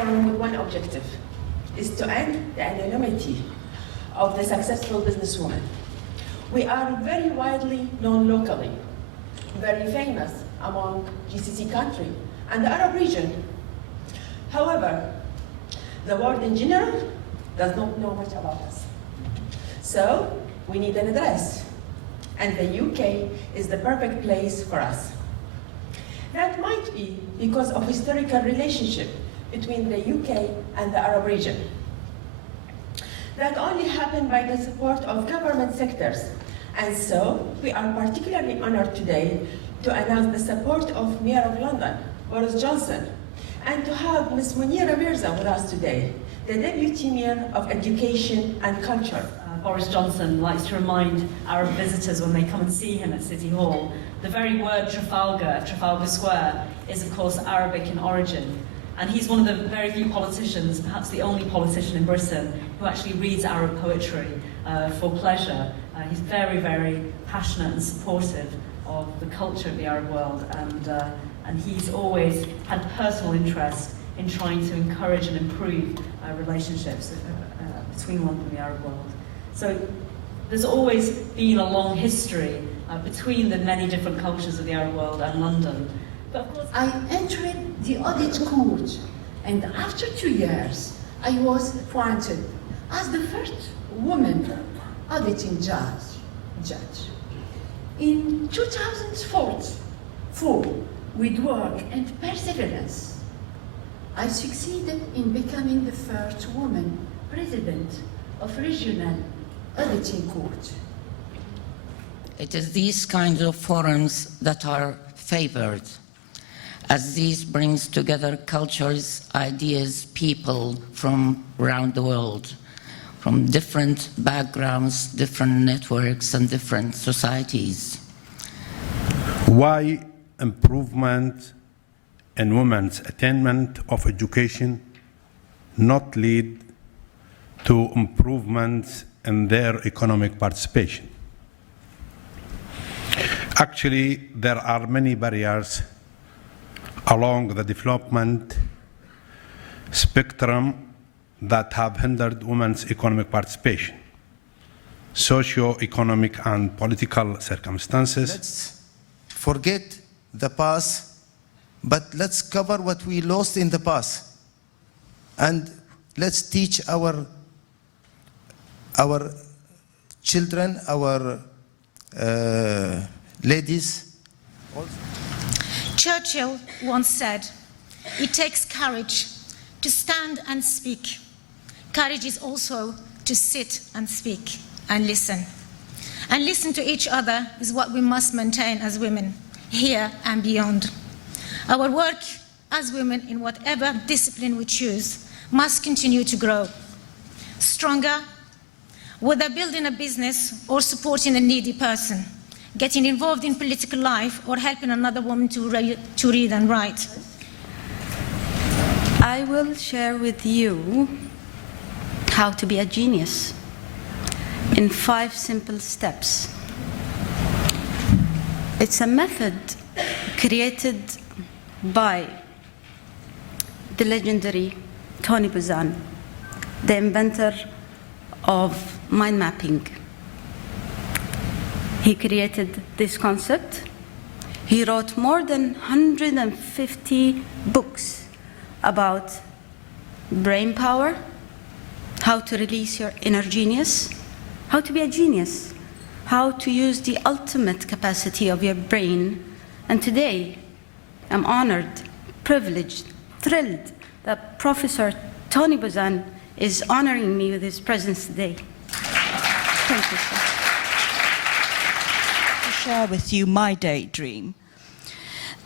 forum with one objective, is to end the anonymity of the successful businesswoman. We are very widely known locally, very famous among GCC countries and the Arab region. However, the world in general does not know much about us. So we need an address, and the UK is the perfect place for us. That might be because of historical relationship between the UK and the Arab region. That only happened by the support of government sectors. And so we are particularly honored today to announce the support of Mayor of London, Boris Johnson, and to have Ms. Munira Mirza with us today, the Deputy Mayor of Education and Culture. Boris Johnson likes to remind Arab visitors when they come and see him at City Hall, the very word Trafalgar, Trafalgar Square, is of course Arabic in origin. And he's one of the very few politicians, perhaps the only politician in Britain, who actually reads Arab poetry for pleasure. He's very, very passionate and supportive of the culture of the Arab world, and he's always had personal interest in trying to encourage and improve relationships between London and the Arab world. So there's always been a long history between the many different cultures of the Arab world and London. But of course, I entered the audit court, and after 2 years, I was appointed as the first woman auditing judge. In 2004, with work and perseverance, I succeeded in becoming the first woman president of regional auditing court. It is these kinds of forums that are favored, as these brings together cultures, ideas, people from around the world, from different backgrounds, different networks, and different societies. Why improvement in women's attainment of education not lead to improvements in their economic participation? Actually, there are many barriers along the development spectrum that have hindered women's economic participation. Socio-economic and political circumstances. Let's forget the past, but let's cover what we lost in the past. And let's teach our children, our ladies. Churchill once said, "It takes courage to stand and speak. Courage is also to sit and speak and listen. And listen to each other is what we must maintain as women, here and beyond. Our work as women, in whatever discipline we choose, must continue to grow. Stronger, whether building a business or supporting a needy person, getting involved in political life or helping another woman to read and write." I will share with you how to be a genius in 5 simple steps. It's a method created by the legendary Tony Buzan, the inventor of mind mapping. He created this concept. He wrote more than 150 books about brain power, how to release your inner genius, how to be a genius, how to use the ultimate capacity of your brain. And today, I'm honored, privileged, thrilled that Professor Tony Buzan is honoring me with his presence today. Thank you, sir. To share with you my daydream.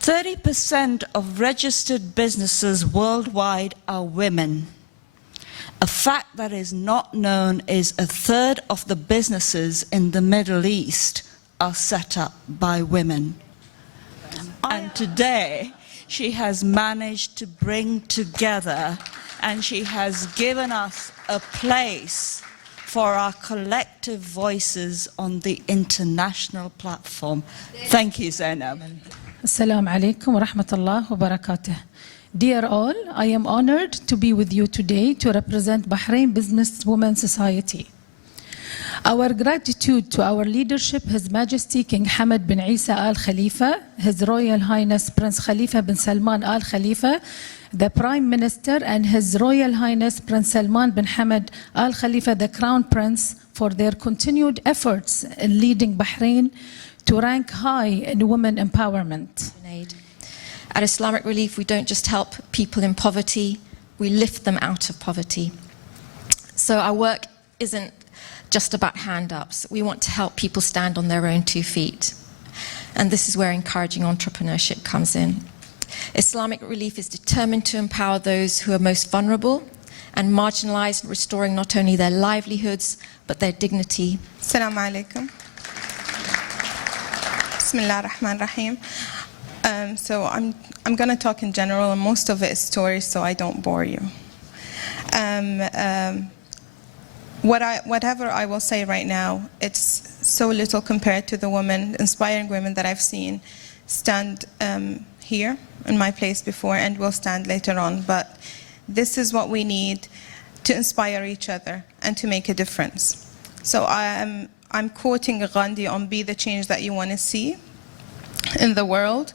30% of registered businesses worldwide are women. A fact that is not known is 1/3 of the businesses in the Middle East are set up by women. And today, she has managed to bring together, and she has given us a place for our collective voices on the international platform. Thank you, Zainab. السلام عليكم ورحمة الله وبركاته. Dear all, I am honored to be with you today to represent Bahrain Businesswomen Society. Our gratitude to our leadership, His Majesty King Hamad bin Isa Al Khalifa, His Royal Highness Prince Khalifa bin Salman Al Khalifa, the Prime Minister, and His Royal Highness Prince Salman bin Hamad Al Khalifa, the Crown Prince, for their continued efforts in leading Bahrain to rank high in women empowerment. At Islamic Relief, we don't just help people in poverty, we lift them out of poverty. So our work isn't just about hand-ups. We want to help people stand on their own 2 feet. And this is where encouraging entrepreneurship comes in. Islamic Relief is determined to empower those who are most vulnerable and marginalized, restoring not only their livelihoods, but their dignity. Assalamu alaikum. Bismillah ar-Rahman ar-Rahim. So I'm going to talk in general, and most of it is stories, so I don't bore you. Whatever I will say right now, it's so little compared to the women, inspiring women that I've seen stand here in my place before and will stand later on. But this is what we need to inspire each other and to make a difference. So I'm quoting Gandhi on "Be the change that you want to see in the world,"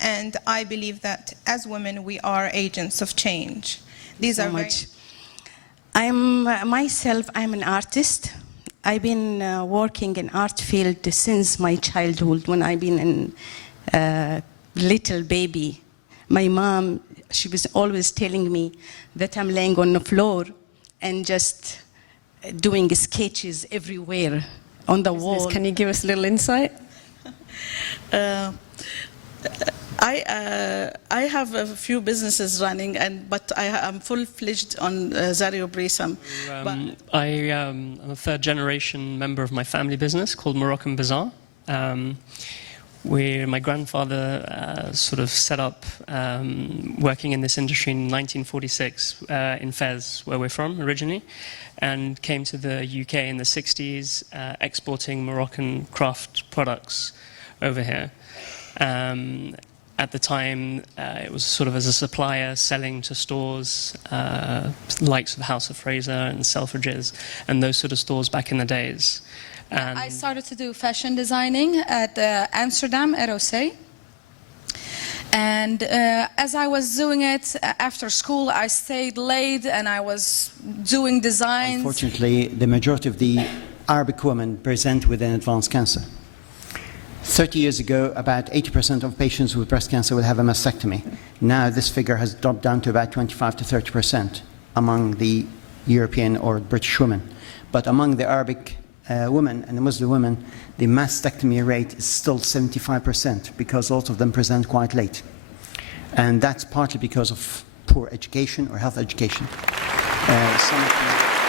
and I believe that as women we are agents of change. These are much. I'm an artist. I've been working in art field since my childhood. When I've been a little baby, my mom, she was always telling me that I'm laying on the floor and just doing sketches everywhere on the wall. Can you give us a little insight? I have a few businesses running, but I'm full-fledged on ZIRYAB. I am a third-generation member of my family business called Moroccan Bazaar. Where my grandfather sort of set up working in this industry in 1946 in Fez, where we're from originally, and came to the UK in the 60s, exporting Moroccan craft products over here. At the time, it was sort of as a supplier selling to stores, likes of House of Fraser and Selfridges, and those sort of stores back in the days. I started to do fashion designing at Amsterdam, ROC. And as I was doing it after school, I stayed late and I was doing designs. Unfortunately, the majority of the Arabic women present with an advanced cancer. 30 years ago, about 80% of patients with breast cancer would have a mastectomy. Now this figure has dropped down to about 25 to 30% among the European or British women. But among the Arabic women and the Muslim women, the mastectomy rate is still 75% because a lot of them present quite late. And that's partly because of poor education or health education. Some of them